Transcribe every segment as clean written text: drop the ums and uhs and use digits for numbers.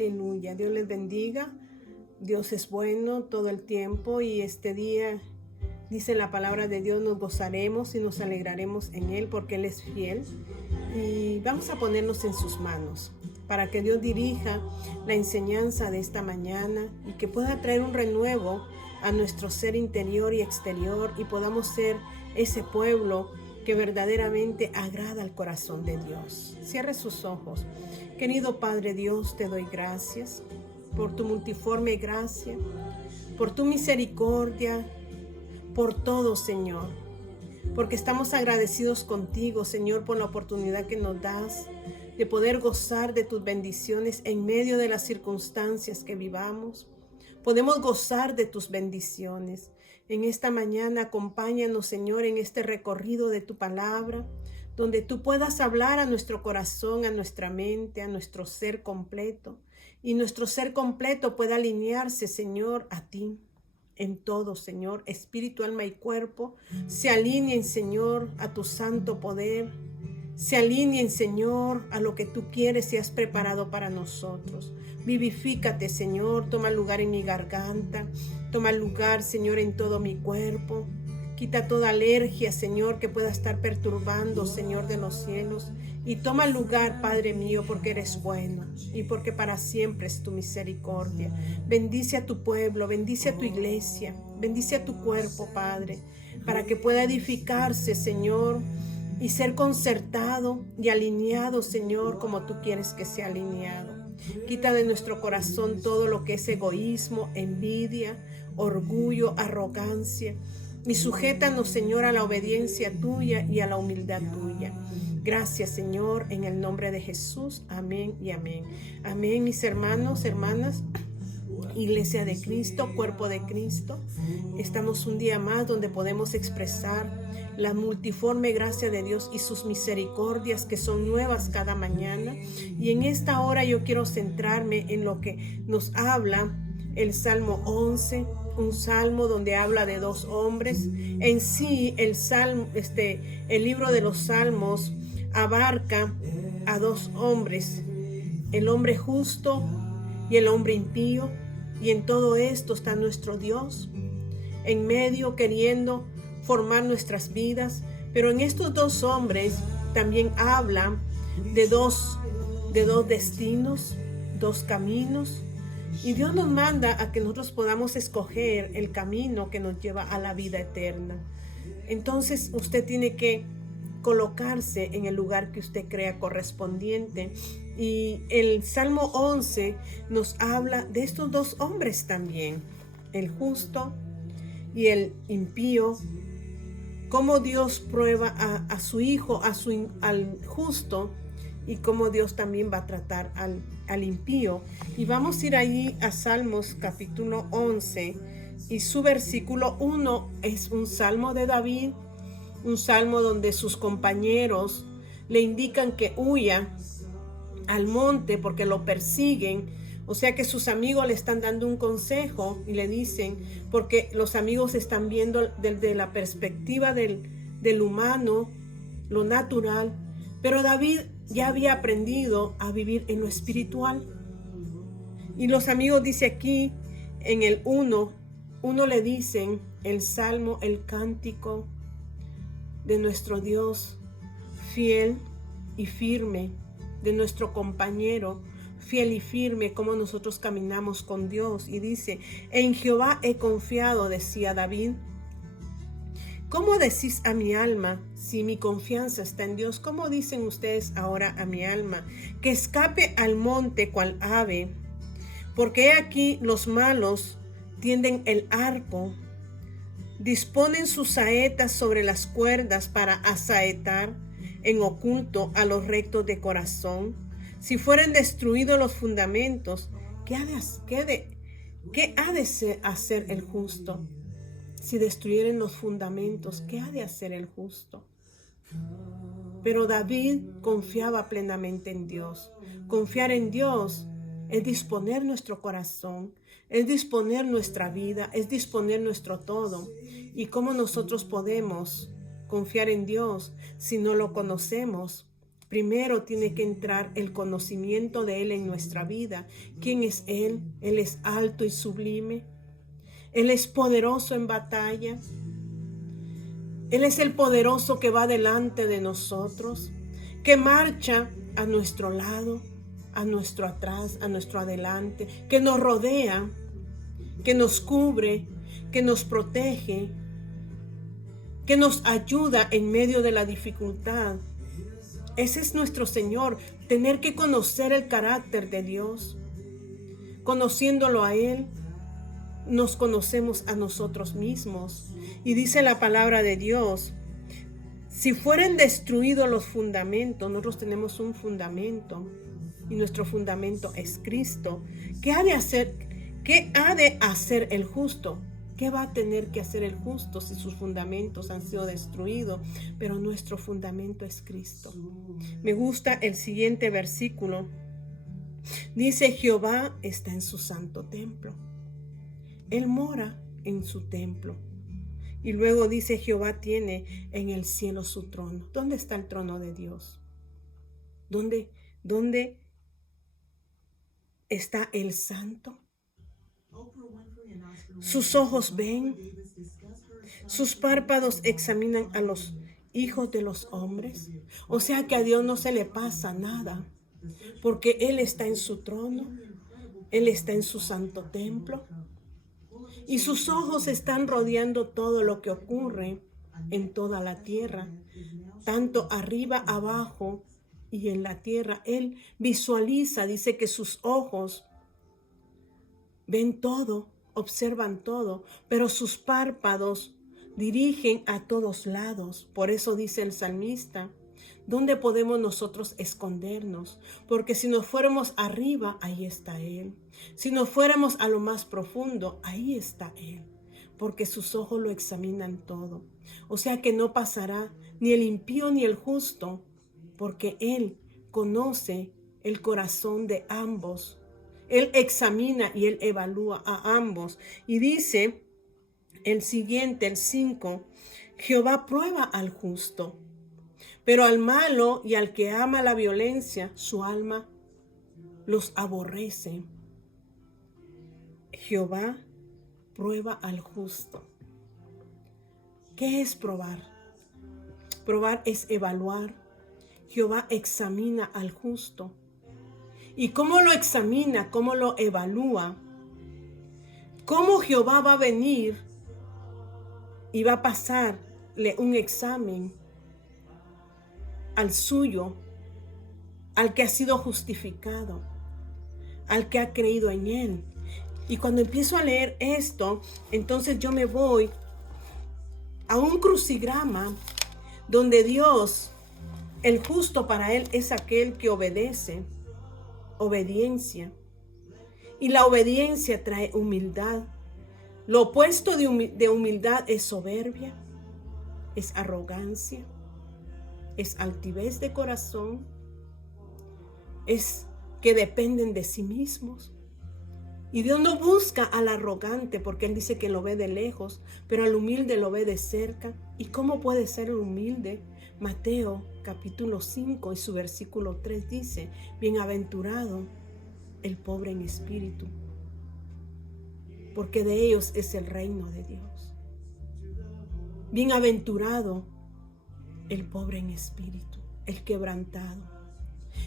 Aleluya. Dios les bendiga. Dios es bueno todo el tiempo y este día, dice la palabra de Dios, nos gozaremos y nos alegraremos en Él porque Él es fiel. Y vamos a ponernos en sus manos para que Dios dirija la enseñanza de esta mañana y que pueda traer un renuevo a nuestro ser interior y exterior y podamos ser ese pueblo que verdaderamente agrada al corazón de Dios. Cierre sus ojos. Querido Padre Dios, te doy gracias por tu multiforme gracia, por tu misericordia, por todo, Señor. Porque estamos agradecidos contigo, Señor, por la oportunidad que nos das de poder gozar de tus bendiciones en medio de las circunstancias que vivamos. Podemos gozar de tus bendiciones. En esta mañana acompáñanos, Señor, en este recorrido de tu palabra, donde tú puedas hablar a nuestro corazón, a nuestra mente, a nuestro ser completo. Y nuestro ser completo pueda alinearse, Señor, a ti. En todo, Señor, espíritu, alma y cuerpo, se alineen, Señor, a tu santo poder. Se alineen, Señor, a lo que tú quieres y has preparado para nosotros. Vivifícate, Señor, toma lugar en mi garganta, toma lugar, Señor, en todo mi cuerpo. Quita toda alergia, Señor, que pueda estar perturbando, Señor de los cielos. Y toma lugar, Padre mío, porque eres bueno y porque para siempre es tu misericordia. Bendice a tu pueblo, bendice a tu iglesia, bendice a tu cuerpo, Padre, para que pueda edificarse, Señor, y ser concertado y alineado, Señor, como tú quieres que sea alineado. Quita de nuestro corazón todo lo que es egoísmo, envidia, orgullo, arrogancia. Y sujétanos, Señor, a la obediencia tuya y a la humildad tuya. Gracias, Señor, en el nombre de Jesús. Amén y amén. Amén, mis hermanos, hermanas. Iglesia de Cristo, cuerpo de Cristo. Estamos un día más donde podemos expresar la multiforme gracia de Dios y sus misericordias que son nuevas cada mañana. Y en esta hora yo quiero centrarme en lo que nos habla el Salmo 11, un salmo donde habla de dos hombres. En sí, el libro de los Salmos abarca a dos hombres, el hombre justo y el hombre impío. Y en todo esto está nuestro Dios, en medio queriendo formar nuestras vidas. Pero en estos dos hombres también habla de dos destinos, dos caminos. Y Dios nos manda a que nosotros podamos escoger el camino que nos lleva a la vida eterna. Entonces usted tiene que colocarse en el lugar que usted crea correspondiente. Y el Salmo 11 nos habla de estos dos hombres también, el justo y el impío, cómo Dios prueba a su hijo, al justo, y cómo Dios también va a tratar al impío. Y vamos a ir allí a Salmos capítulo 11 y su versículo 1 es un salmo de David, un salmo donde sus compañeros le indican que huya al monte porque lo persiguen. O sea que sus amigos le están dando un consejo y le dicen, porque los amigos están viendo desde la perspectiva del humano, lo natural, pero David ya había aprendido a vivir en lo espiritual. Y los amigos, dice aquí en el 1 le dicen el salmo, el cántico de nuestro Dios fiel y firme, de nuestro compañero fiel y firme, como nosotros caminamos con Dios. Y dice, en Jehová he confiado, decía David. ¿Cómo decís a mi alma si mi confianza está en Dios? ¿Cómo dicen ustedes ahora a mi alma? Que escape al monte cual ave, porque he aquí los malos tienden el arco, disponen sus saetas sobre las cuerdas para asaetar en oculto a los rectos de corazón. Si fueren destruidos los fundamentos, ¿qué ha de hacer el justo? Si destruyeren los fundamentos, ¿qué ha de hacer el justo? Pero David confiaba plenamente en Dios. Confiar en Dios es disponer nuestro corazón, es disponer nuestra vida, es disponer nuestro todo. ¿Y cómo nosotros podemos confiar en Dios si no lo conocemos? Primero tiene que entrar el conocimiento de Él en nuestra vida. ¿Quién es Él? Él es alto y sublime. Él es poderoso en batalla. Él es el poderoso que va delante de nosotros, que marcha a nuestro lado, a nuestro atrás, a nuestro adelante, que nos rodea, que nos cubre, que nos protege, que nos ayuda en medio de la dificultad. Ese es nuestro Señor, tener que conocer el carácter de Dios. Conociéndolo a Él, nos conocemos a nosotros mismos. Y dice la palabra de Dios, si fueren destruidos los fundamentos, nosotros tenemos un fundamento y nuestro fundamento es Cristo. ¿Qué ha de hacer el justo? ¿Qué va a tener que hacer el justo si sus fundamentos han sido destruidos? Pero nuestro fundamento es Cristo. Me gusta el siguiente versículo. Dice, Jehová está en su santo templo. Él mora en su templo. Y luego dice, Jehová tiene en el cielo su trono. ¿Dónde está el trono de Dios? ¿Dónde está el santo? Sus ojos ven, sus párpados examinan a los hijos de los hombres. O sea que a Dios no se le pasa nada, porque Él está en su trono, Él está en su santo templo. Y sus ojos están rodeando todo lo que ocurre en toda la tierra, tanto arriba, abajo y en la tierra. Él visualiza, dice que sus ojos ven todo, observan todo, pero sus párpados dirigen a todos lados. Por eso dice el salmista, ¿dónde podemos nosotros escondernos? Porque si nos fuéramos arriba, ahí está Él. Si nos fuéramos a lo más profundo, ahí está Él. Porque sus ojos lo examinan todo. O sea que no pasará ni el impío ni el justo, porque Él conoce el corazón de ambos. Él examina y Él evalúa a ambos. Y dice el siguiente, el 5, Jehová prueba al justo, pero al malo y al que ama la violencia, su alma los aborrece. Jehová prueba al justo. ¿Qué es probar? Probar es evaluar. Jehová examina al justo. ¿Y cómo lo examina? ¿Cómo lo evalúa? ¿Cómo Jehová va a venir y va a pasarle un examen al suyo, al que ha sido justificado, al que ha creído en Él? Y cuando empiezo a leer esto, entonces yo me voy a un crucigrama donde Dios, el justo para Él es aquel que obedece, obediencia. Y la obediencia trae humildad. Lo opuesto de humildad es soberbia, es arrogancia, es altivez de corazón, es que dependen de sí mismos. Y Dios no busca al arrogante, porque Él dice que lo ve de lejos, pero al humilde lo ve de cerca. ¿Y cómo puede ser el humilde? Mateo capítulo 5 y su versículo 3 dice, bienaventurado el pobre en espíritu, porque de ellos es el reino de Dios. Bienaventurado el pobre en espíritu, el quebrantado,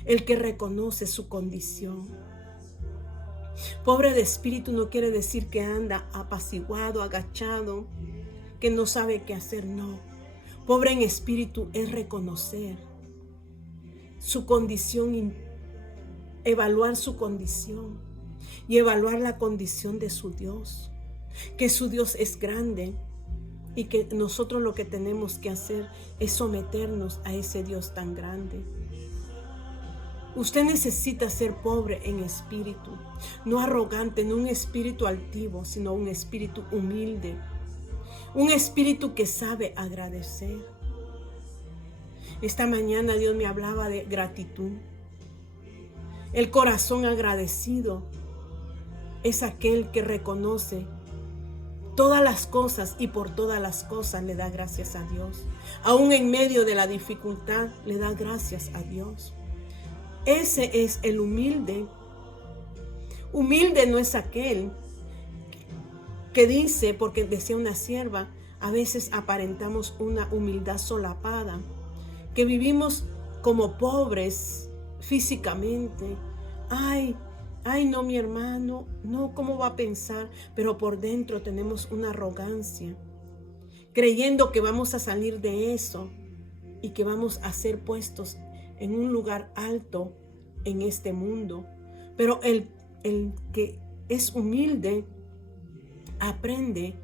el que reconoce su condición. Pobre de espíritu no quiere decir que anda apaciguado, agachado, que no sabe qué hacer, no. Pobre en espíritu es reconocer su condición, evaluar su condición y evaluar la condición de su Dios, que su Dios es grande y que nosotros lo que tenemos que hacer es someternos a ese Dios tan grande. Usted necesita ser pobre en espíritu, no arrogante, no un espíritu altivo, sino un espíritu humilde, un espíritu que sabe agradecer. Esta mañana Dios me hablaba de gratitud. El corazón agradecido es aquel que reconoce todas las cosas y por todas las cosas le da gracias a Dios. Aún en medio de la dificultad le da gracias a Dios. Ese es el humilde. Humilde no es aquel que dice, porque decía una sierva, a veces aparentamos una humildad solapada, que vivimos como pobres físicamente. Ay, no, mi hermano, no, ¿cómo va a pensar? Pero por dentro tenemos una arrogancia, creyendo que vamos a salir de eso y que vamos a ser puestos en un lugar alto en este mundo. Pero el que es humilde aprende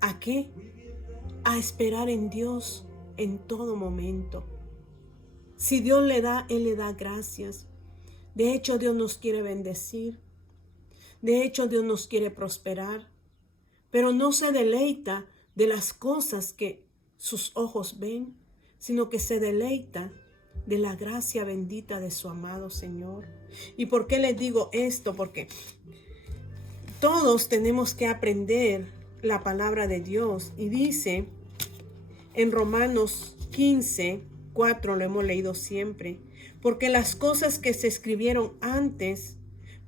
¿a qué? A esperar en Dios en todo momento. Si Dios le da, Él le da gracias. De hecho, Dios nos quiere bendecir. De hecho, Dios nos quiere prosperar. Pero no se deleita de las cosas que sus ojos ven, sino que se deleita de la gracia bendita de su amado Señor. ¿Y por qué les digo esto? Porque todos tenemos que aprender la palabra de Dios. Y dice en Romanos 15:4, lo hemos leído siempre, porque las cosas que se escribieron antes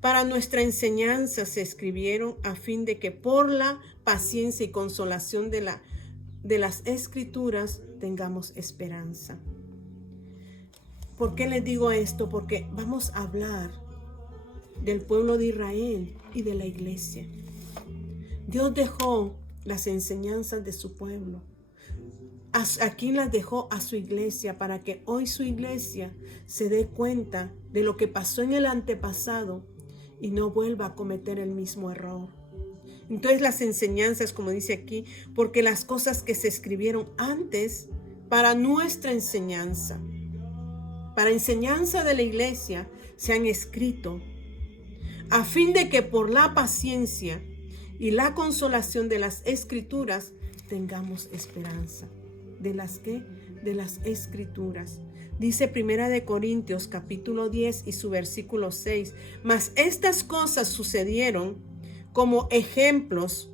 para nuestra enseñanza se escribieron a fin de que por la paciencia y consolación de las Escrituras tengamos esperanza. ¿Por qué les digo esto? Porque vamos a hablar del pueblo de Israel y de la iglesia. Dios dejó las enseñanzas de su pueblo. ¿A quién las dejó? A su iglesia, para que hoy su iglesia se dé cuenta de lo que pasó en el antepasado y no vuelva a cometer el mismo error. Entonces las enseñanzas, como dice aquí, porque las cosas que se escribieron antes para nuestra enseñanza, para enseñanza de la iglesia, se han escrito a fin de que por la paciencia y la consolación de las Escrituras tengamos esperanza. ¿De las qué? De las Escrituras. Dice 1 Corintios capítulo 10 y su versículo 6. Mas estas cosas sucedieron como ejemplos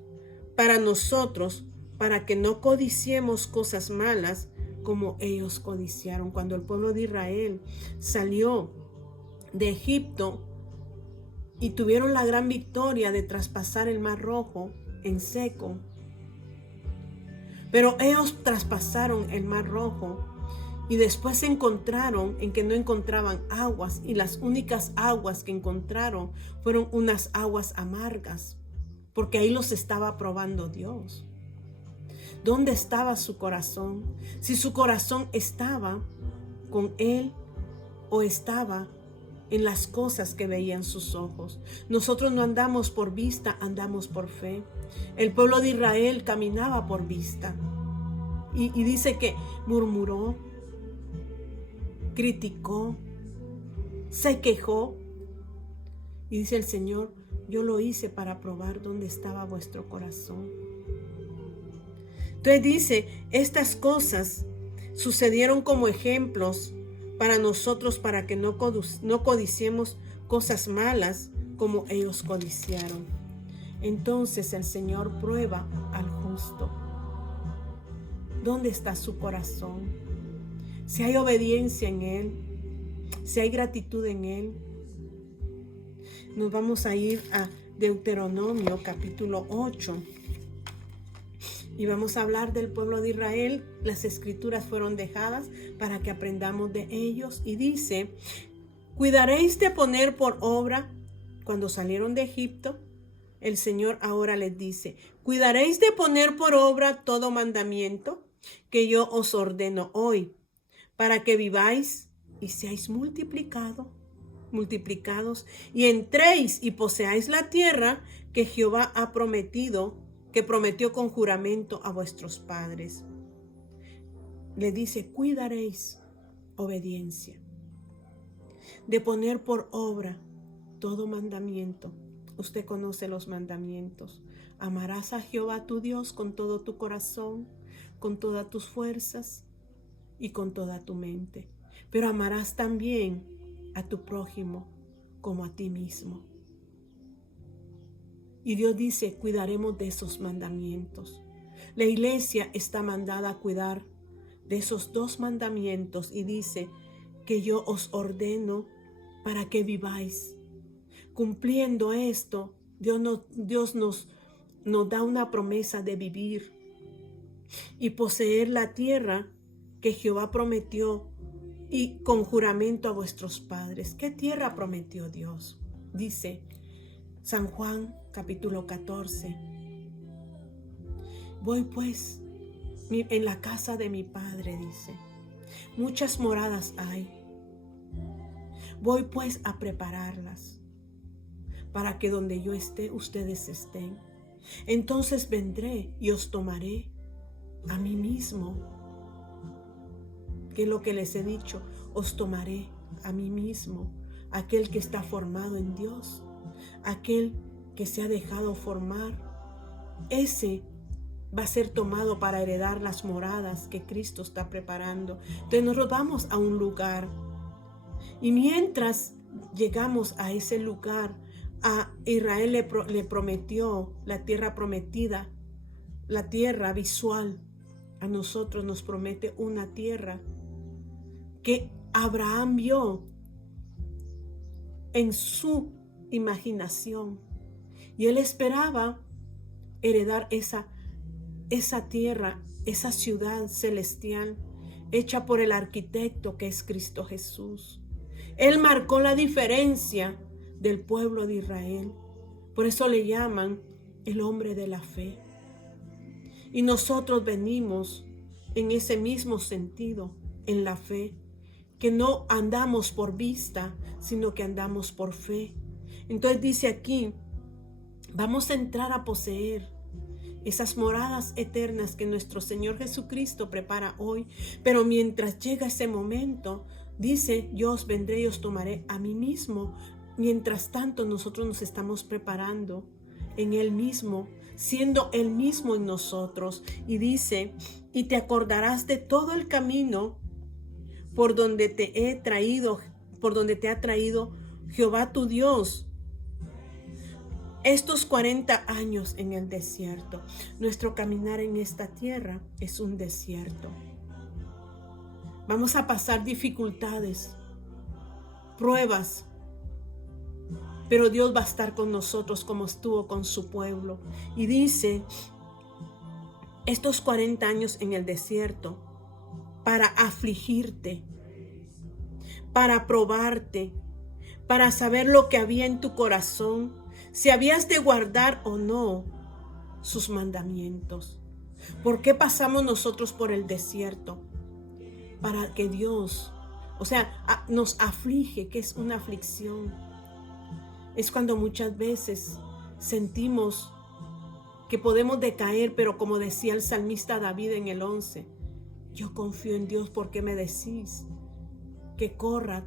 para nosotros, para que no codiciemos cosas malas como ellos codiciaron. Cuando el pueblo de Israel salió de Egipto y tuvieron la gran victoria de traspasar el Mar Rojo en seco, pero ellos traspasaron el Mar Rojo y después se encontraron en que no encontraban aguas, y las únicas aguas que encontraron fueron unas aguas amargas, porque ahí los estaba probando Dios. ¿Dónde estaba su corazón? Si su corazón estaba con Él o estaba en las cosas que veían sus ojos. Nosotros no andamos por vista, andamos por fe. El pueblo de Israel caminaba por vista. Y dice que murmuró, criticó, se quejó. Y dice el Señor, yo lo hice para probar dónde estaba vuestro corazón. Entonces dice, estas cosas sucedieron como ejemplos para nosotros, para que no codiciemos cosas malas como ellos codiciaron. Entonces el Señor prueba al justo. ¿Dónde está su corazón? Si hay obediencia en Él, si hay gratitud en Él. Nos vamos a ir a Deuteronomio capítulo 8. Y vamos a hablar del pueblo de Israel. Las escrituras fueron dejadas para que aprendamos de ellos. Y dice, cuidaréis de poner por obra, cuando salieron de Egipto, el Señor ahora les dice, cuidaréis de poner por obra todo mandamiento que yo os ordeno hoy, para que viváis y seáis multiplicados, y entréis y poseáis la tierra que Jehová ha prometido, que prometió con juramento a vuestros padres. Le dice, cuidaréis, obediencia, de poner por obra todo mandamiento. Usted conoce los mandamientos. Amarás a Jehová tu Dios con todo tu corazón, con todas tus fuerzas y con toda tu mente. Pero amarás también a tu prójimo como a ti mismo. Y Dios dice, cuidaremos de esos mandamientos. La iglesia está mandada a cuidar de esos 2 mandamientos y dice que yo os ordeno para que viváis. Cumpliendo esto, Dios nos da una promesa de vivir y poseer la tierra que Jehová prometió y con juramento a vuestros padres. ¿Qué tierra prometió Dios? Dice San Juan capítulo 14. Voy pues en la casa de mi Padre, dice. Muchas moradas hay. Voy pues a prepararlas para que donde yo esté, ustedes estén. Entonces vendré y os tomaré a mí mismo. Que es lo que les he dicho, os tomaré a mí mismo. Aquel que está formado en Dios, aquel que se ha dejado formar, ese va a ser tomado para heredar las moradas que Cristo está preparando. Entonces nosotros vamos a un lugar y mientras llegamos a ese lugar, a Israel le prometió la tierra prometida, la tierra visual. A nosotros nos promete una tierra que Abraham vio en su imaginación y él esperaba heredar esa tierra, esa ciudad celestial hecha por el arquitecto que es Cristo Jesús. Él marcó la diferencia del pueblo de Israel. Por eso le llaman el hombre de la fe. Y nosotros venimos en ese mismo sentido, en la fe, que no andamos por vista, sino que andamos por fe. Entonces dice aquí, vamos a entrar a poseer esas moradas eternas que nuestro Señor Jesucristo prepara hoy. Pero mientras llega ese momento, dice, yo os vendré y os tomaré a mí mismo. Mientras tanto, nosotros nos estamos preparando en Él mismo, siendo Él mismo en nosotros. Y dice, y te acordarás de todo el camino por donde te ha traído Jehová tu Dios. Estos 40 años en el desierto, nuestro caminar en esta tierra es un desierto. Vamos a pasar dificultades, pruebas, pero Dios va a estar con nosotros como estuvo con su pueblo. Y dice, estos 40 años en el desierto, para afligirte, para probarte, para saber lo que había en tu corazón, si habías de guardar o no sus mandamientos. ¿Por qué pasamos nosotros por el desierto? Para que Dios, nos aflige, que es una aflicción. Es cuando muchas veces sentimos que podemos decaer, pero como decía el salmista David en el 11, yo confío en Dios. ¿Por qué me decís que corra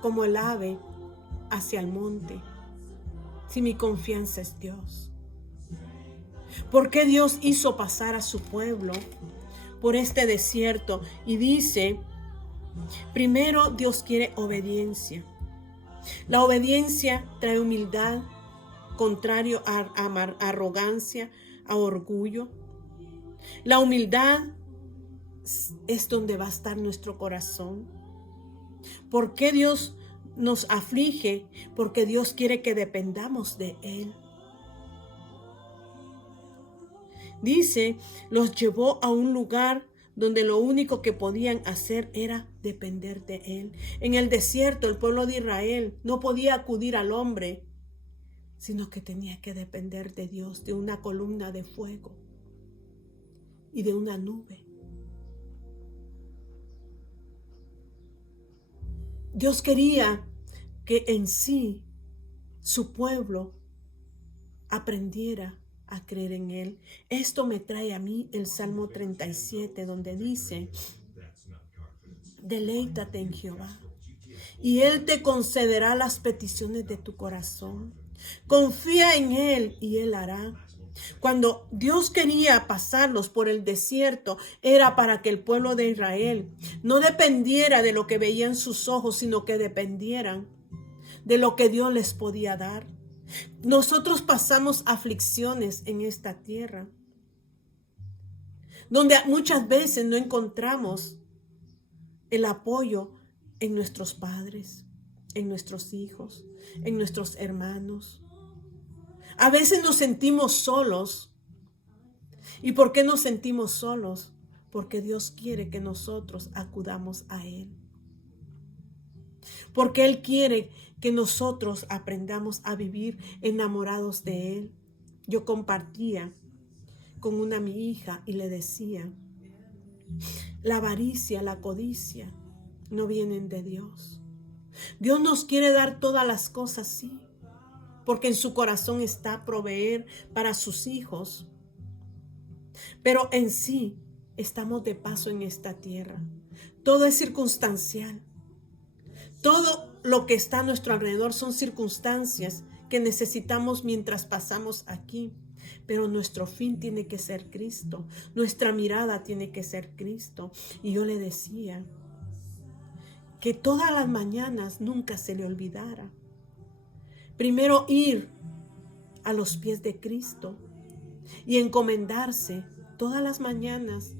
como el ave hacia el monte? Si mi confianza es Dios. ¿Por qué Dios hizo pasar a su pueblo por este desierto? Y dice, primero Dios quiere obediencia. La obediencia trae humildad, contrario a arrogancia, a orgullo. La humildad es donde va a estar nuestro corazón. ¿Por qué Dios nos aflige? Porque Dios quiere que dependamos de Él. Dice, los llevó a un lugar donde lo único que podían hacer era depender de Él. En el desierto, el pueblo de Israel no podía acudir al hombre, sino que tenía que depender de Dios, de una columna de fuego y de una nube. Dios quería que en sí su pueblo aprendiera a creer en Él. Esto me trae a mí el Salmo 37, donde dice, deleítate en Jehová y Él te concederá las peticiones de tu corazón. Confía en Él y Él hará. Cuando Dios quería pasarlos por el desierto, era para que el pueblo de Israel no dependiera de lo que veían sus ojos, sino que dependieran de lo que Dios les podía dar. Nosotros pasamos aflicciones en esta tierra, donde muchas veces no encontramos el apoyo en nuestros padres, en nuestros hijos, en nuestros hermanos. A veces nos sentimos solos. ¿Y por qué nos sentimos solos? Porque Dios quiere que nosotros acudamos a Él. Porque Él quiere que nosotros aprendamos a vivir enamorados de Él. Yo compartía con mi hija y le decía, la avaricia, la codicia no vienen de Dios. Dios nos quiere dar todas las cosas, sí, porque en su corazón está proveer para sus hijos. Pero en sí estamos de paso en esta tierra. Todo es circunstancial. Todo lo que está a nuestro alrededor son circunstancias que necesitamos mientras pasamos aquí. Pero nuestro fin tiene que ser Cristo. Nuestra mirada tiene que ser Cristo. Y yo le decía que todas las mañanas nunca se le olvidara. Primero ir a los pies de Cristo y encomendarse todas las mañanas,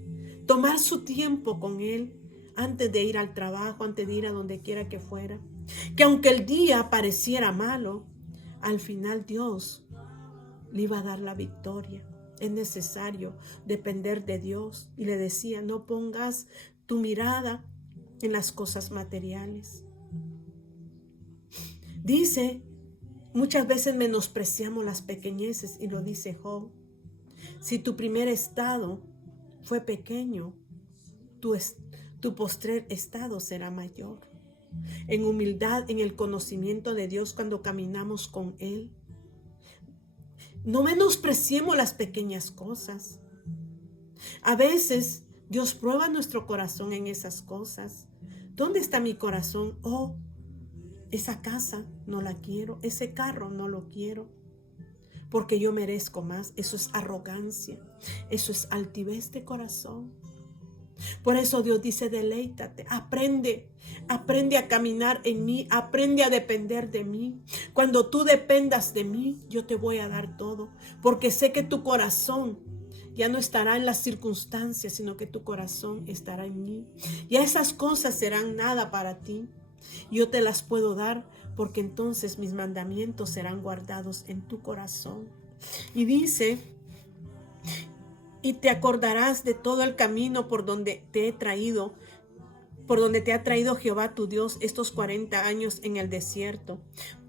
tomar su tiempo con Él antes de ir al trabajo, antes de ir a donde quiera que fuera. Que aunque el día pareciera malo, al final Dios le iba a dar la victoria. Es necesario depender de Dios. Y le decía, no pongas tu mirada en las cosas materiales. Dice, muchas veces menospreciamos las pequeñeces, y lo dice Job. Si tu primer estado fue pequeño, tu postrer estado será mayor. En humildad, en el conocimiento de Dios, cuando caminamos con Él. No menospreciemos las pequeñas cosas. A veces Dios prueba nuestro corazón en esas cosas. ¿Dónde está mi corazón? Oh, esa casa no la quiero, ese carro no lo quiero, porque yo merezco más. Eso es arrogancia, eso es altivez de corazón. Por eso Dios dice, deleítate, aprende a caminar en mí, aprende a depender de mí. Cuando tú dependas de mí, yo te voy a dar todo, porque sé que tu corazón ya no estará en las circunstancias, sino que tu corazón estará en mí. Y esas cosas serán nada para ti. Yo te las puedo dar, porque entonces mis mandamientos serán guardados en tu corazón. Y dice, y te acordarás de todo el camino por donde te ha traído Jehová tu Dios estos 40 años en el desierto,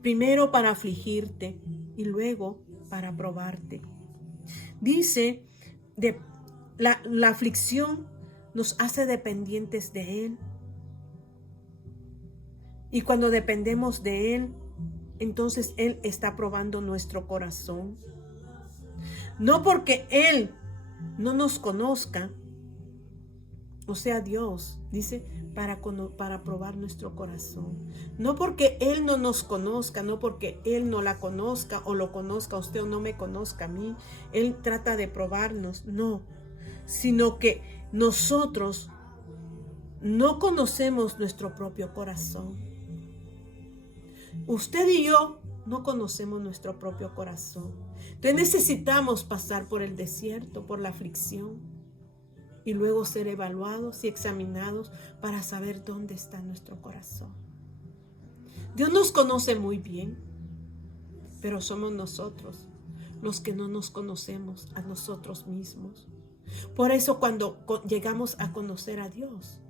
primero para afligirte y luego para probarte. Dice, la aflicción nos hace dependientes de Él. Y cuando dependemos de Él, entonces Él está probando nuestro corazón. No porque Él no nos conozca, o sea, Dios dice para probar nuestro corazón. No porque Él no nos conozca, no porque Él no la conozca o lo conozca a usted o no me conozca a mí. Él trata de probarnos, no, sino que nosotros no conocemos nuestro propio corazón. Usted y yo no conocemos nuestro propio corazón. Entonces necesitamos pasar por el desierto, por la aflicción, y luego ser evaluados y examinados para saber dónde está nuestro corazón. Dios nos conoce muy bien, pero somos nosotros los que no nos conocemos a nosotros mismos. Por eso cuando llegamos a conocer a Dios,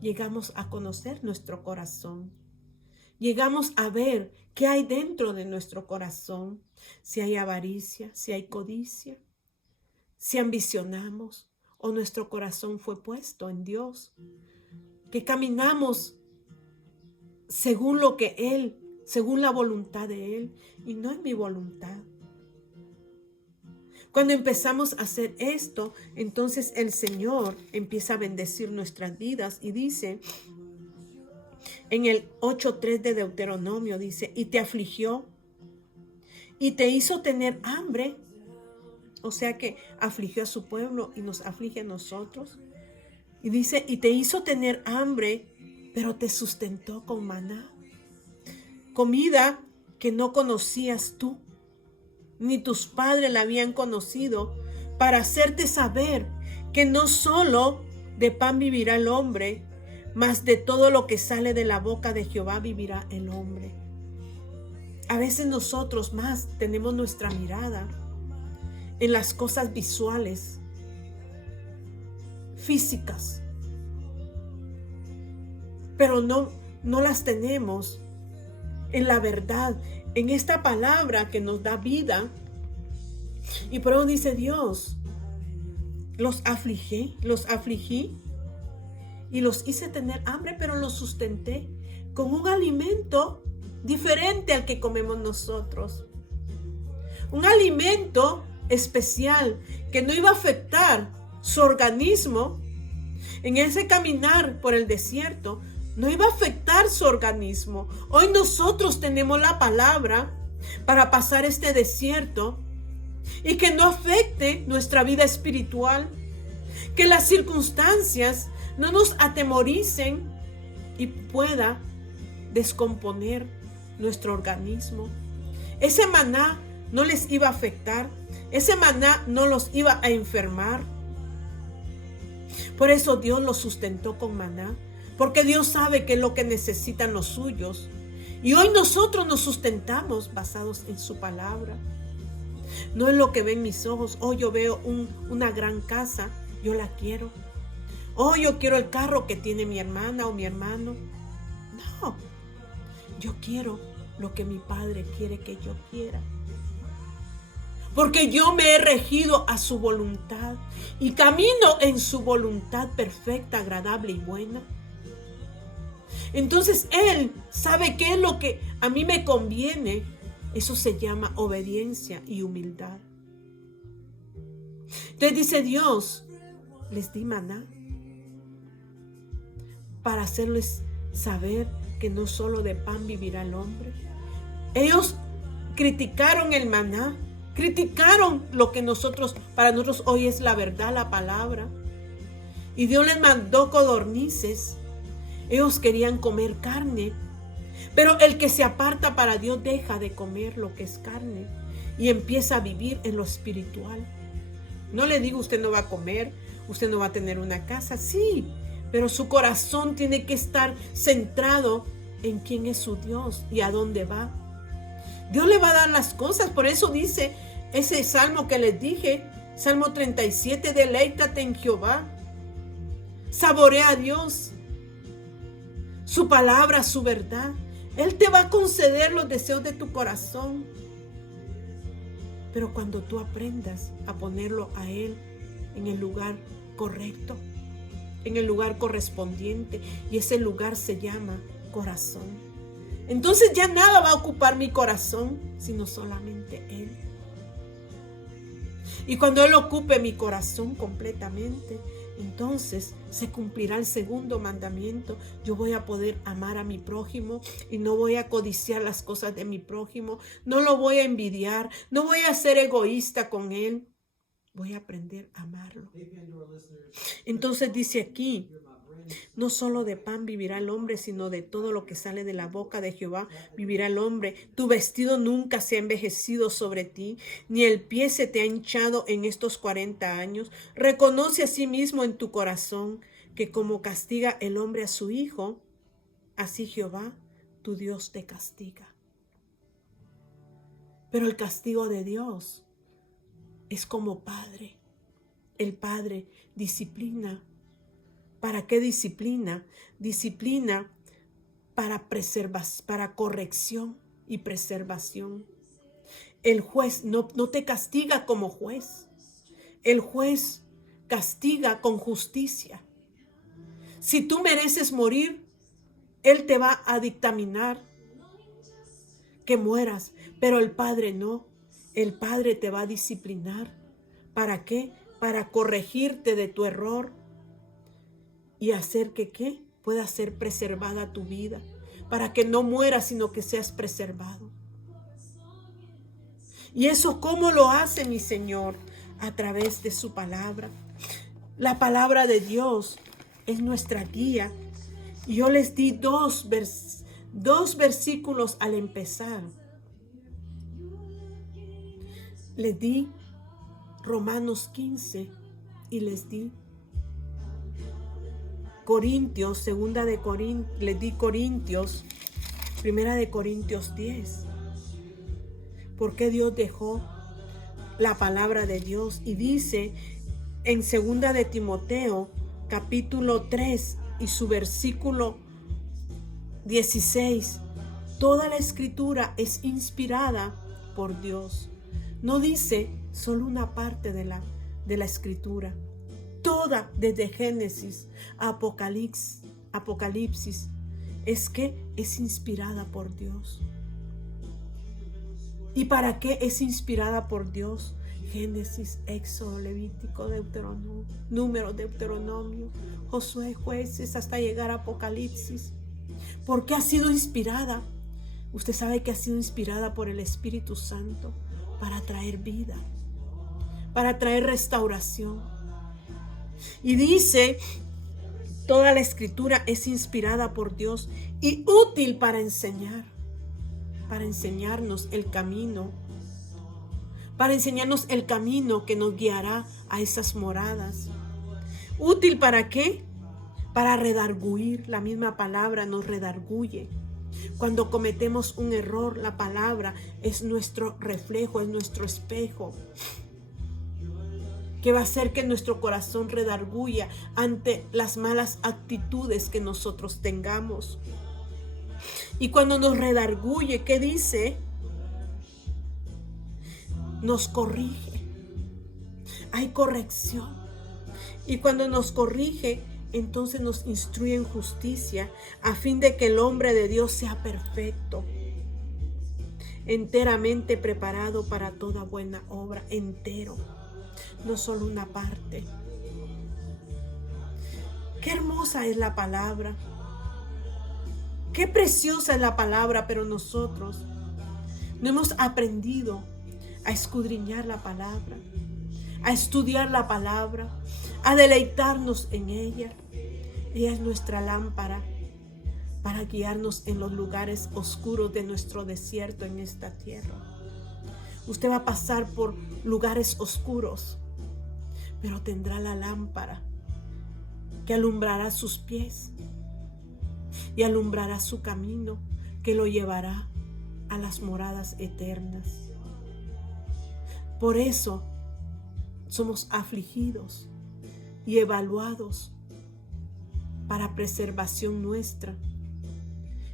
llegamos a conocer nuestro corazón. Llegamos a ver qué hay dentro de nuestro corazón, si hay avaricia, si hay codicia, si ambicionamos o nuestro corazón fue puesto en Dios, que caminamos según lo que Él, según la voluntad de Él y no en mi voluntad. Cuando empezamos a hacer esto, entonces el Señor empieza a bendecir nuestras vidas y dice, en el 8:3 de Deuteronomio dice, y te afligió y te hizo tener hambre. O sea que afligió a su pueblo y nos aflige a nosotros. Y dice, y te hizo tener hambre, pero te sustentó con maná. Comida que no conocías tú, ni tus padres la habían conocido, para hacerte saber que no solo de pan vivirá el hombre, mas de todo lo que sale de la boca de Jehová vivirá el hombre. A veces nosotros más tenemos nuestra mirada en las cosas visuales, físicas, pero no las tenemos en la verdad, en esta palabra que nos da vida. Y por eso dice Dios, los afligí y los hice tener hambre, pero los sustenté con un alimento diferente al que comemos nosotros. Un alimento especial que no iba a afectar su organismo en ese caminar por el desierto. No iba a afectar su organismo. Hoy nosotros tenemos la palabra para pasar este desierto y que no afecte nuestra vida espiritual. Que las circunstancias no nos atemoricen y pueda descomponer nuestro organismo. Ese maná no les iba a afectar. Ese maná no los iba a enfermar. Por eso Dios los sustentó con maná. Porque Dios sabe qué es lo que necesitan los suyos. Y hoy nosotros nos sustentamos basados en su palabra. No es lo que ven mis ojos. Oh, yo veo una gran casa, yo la quiero. Oh, yo quiero el carro que tiene mi hermana o mi hermano. No, yo quiero lo que mi Padre quiere que yo quiera. Porque yo me he regido a su voluntad y camino en su voluntad perfecta, agradable y buena. Entonces Él sabe qué es lo que a mí me conviene. Eso se llama obediencia y humildad. Entonces dice Dios, les di maná para hacerles saber que no solo de pan vivirá el hombre. Ellos criticaron el maná, criticaron lo que para nosotros hoy es la verdad, la palabra. Y Dios les mandó codornices. Ellos querían comer carne, pero el que se aparta para Dios deja de comer lo que es carne y empieza a vivir en lo espiritual. No le digo usted no va a comer, usted no va a tener una casa, sí, pero su corazón tiene que estar centrado en quién es su Dios y a dónde va. Dios le va a dar las cosas, por eso dice ese salmo que les dije, Salmo 37, deleítate en Jehová, saborea a Dios. Su palabra, su verdad. Él te va a conceder los deseos de tu corazón. Pero cuando tú aprendas a ponerlo a Él en el lugar correcto, en el lugar correspondiente, y ese lugar se llama corazón. Entonces ya nada va a ocupar mi corazón, sino solamente Él. Y cuando Él ocupe mi corazón completamente, entonces se cumplirá el segundo mandamiento. Yo voy a poder amar a mi prójimo y no voy a codiciar las cosas de mi prójimo. No lo voy a envidiar. No voy a ser egoísta con él. Voy a aprender a amarlo. Entonces dice aquí, no solo de pan vivirá el hombre, sino de todo lo que sale de la boca de Jehová vivirá el hombre. Tu vestido nunca se ha envejecido sobre ti, ni el pie se te ha hinchado en estos 40 años. Reconoce a sí mismo en tu corazón que como castiga el hombre a su hijo, así Jehová, tu Dios, te castiga. Pero el castigo de Dios es como padre. El padre disciplina. ¿Para qué disciplina? Disciplina para corrección y preservación. El juez no te castiga como juez. El juez castiga con justicia. Si tú mereces morir, Él te va a dictaminar que mueras, pero el Padre no. El Padre te va a disciplinar. ¿Para qué? Para corregirte de tu error y hacer que ¿qué? Pueda ser preservada tu vida, para que no mueras, sino que seas preservado. ¿Y eso cómo lo hace mi Señor? A través de su palabra. La palabra de Dios es nuestra guía. Y yo les di dos versículos al empezar. les di Romanos 15 y les di Corintios, les di Corintios, Primera de Corintios 10. ¿Por qué Dios dejó la palabra de Dios? Y dice en Segunda de Timoteo, capítulo 3 y su versículo 16, toda la escritura es inspirada por Dios. No dice solo una parte de la escritura. Toda, desde Génesis a Apocalipsis, es inspirada por Dios. ¿Y para qué es inspirada por Dios? Génesis, Éxodo, Levítico, Deuteronomio, Números, Deuteronomio, Josué, Jueces, hasta llegar a Apocalipsis. ¿Por qué ha sido inspirada? Usted sabe que ha sido inspirada por el Espíritu Santo para traer vida, para traer restauración. Y dice, toda la escritura es inspirada por Dios y útil para enseñarnos el camino, que nos guiará a esas moradas. ¿Útil para qué? Para redarguir. La misma palabra nos redarguye. Cuando cometemos un error, la palabra es nuestro reflejo, es nuestro espejo, que va a hacer que nuestro corazón redarguya ante las malas actitudes que nosotros tengamos. Y cuando nos redarguye, ¿qué dice? Nos corrige. Hay corrección. Y cuando nos corrige, entonces nos instruye en justicia, a fin de que el hombre de Dios sea perfecto, enteramente preparado para toda buena obra, entero. No solo una parte. Qué hermosa es la palabra. Qué preciosa es la palabra, pero nosotros no hemos aprendido a escudriñar la palabra, a estudiar la palabra, a deleitarnos en ella. Ella es nuestra lámpara para guiarnos en los lugares oscuros de nuestro desierto en esta tierra. Usted va a pasar por lugares oscuros, pero tendrá la lámpara que alumbrará sus pies y alumbrará su camino, que lo llevará a las moradas eternas. Por eso somos afligidos y evaluados para preservación nuestra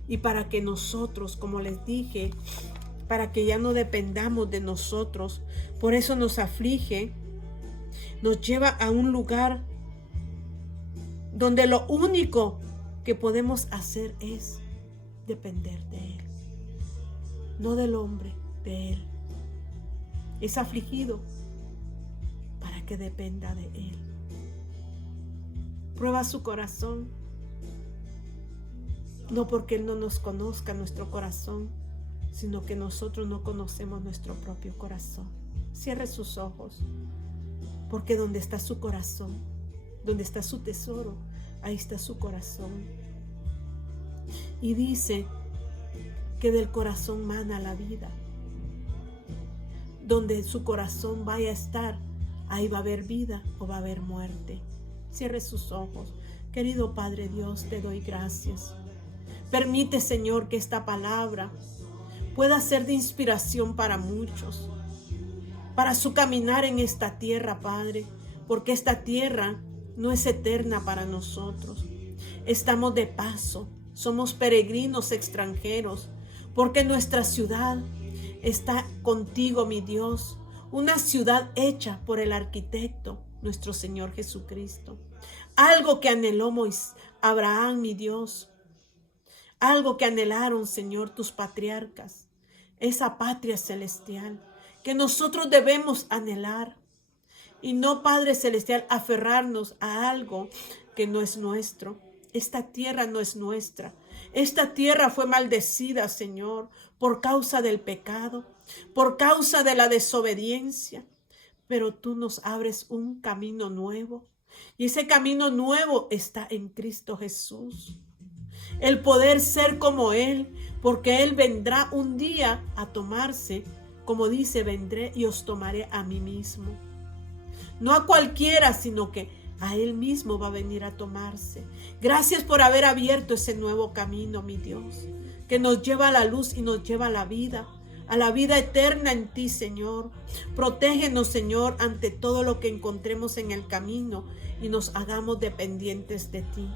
y para que nosotros, como les dije, para que ya no dependamos de nosotros. Por eso nos aflige, nos lleva a un lugar donde lo único que podemos hacer es depender de Él, no del hombre, de Él. Es afligido para que dependa de Él. Prueba su corazón, no porque Él no nos conozca nuestro corazón, sino que nosotros no conocemos nuestro propio corazón. Cierre sus ojos, porque donde está su corazón, donde está su tesoro, ahí está su corazón. Y dice que del corazón mana la vida. Donde su corazón vaya a estar, ahí va a haber vida o va a haber muerte. Cierre sus ojos. Querido Padre Dios, te doy gracias. Permite, Señor, que esta palabra pueda ser de inspiración para muchos, para su caminar en esta tierra, Padre, porque esta tierra no es eterna para nosotros. Estamos de paso, somos peregrinos extranjeros, porque nuestra ciudad está contigo, mi Dios, una ciudad hecha por el arquitecto, nuestro Señor Jesucristo. Algo que anheló Abraham, mi Dios, algo que anhelaron, Señor, tus patriarcas, esa patria celestial que nosotros debemos anhelar y no, Padre Celestial, aferrarnos a algo que no es nuestro. Esta tierra no es nuestra. Esta tierra fue maldecida, Señor, por causa del pecado, por causa de la desobediencia. Pero tú nos abres un camino nuevo y ese camino nuevo está en Cristo Jesús. El poder ser como Él, porque Él vendrá un día a tomarse Como dice, vendré y os tomaré a mí mismo. No a cualquiera, sino que a Él mismo va a venir a tomarse. Gracias por haber abierto ese nuevo camino, mi Dios, que nos lleva a la luz y nos lleva a la vida eterna en ti, Señor. Protégenos, Señor, ante todo lo que encontremos en el camino y nos hagamos dependientes de ti.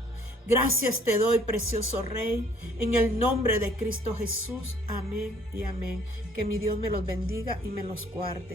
Gracias te doy, precioso Rey, en el nombre de Cristo Jesús. Amén y amén. Que mi Dios me los bendiga y me los guarde.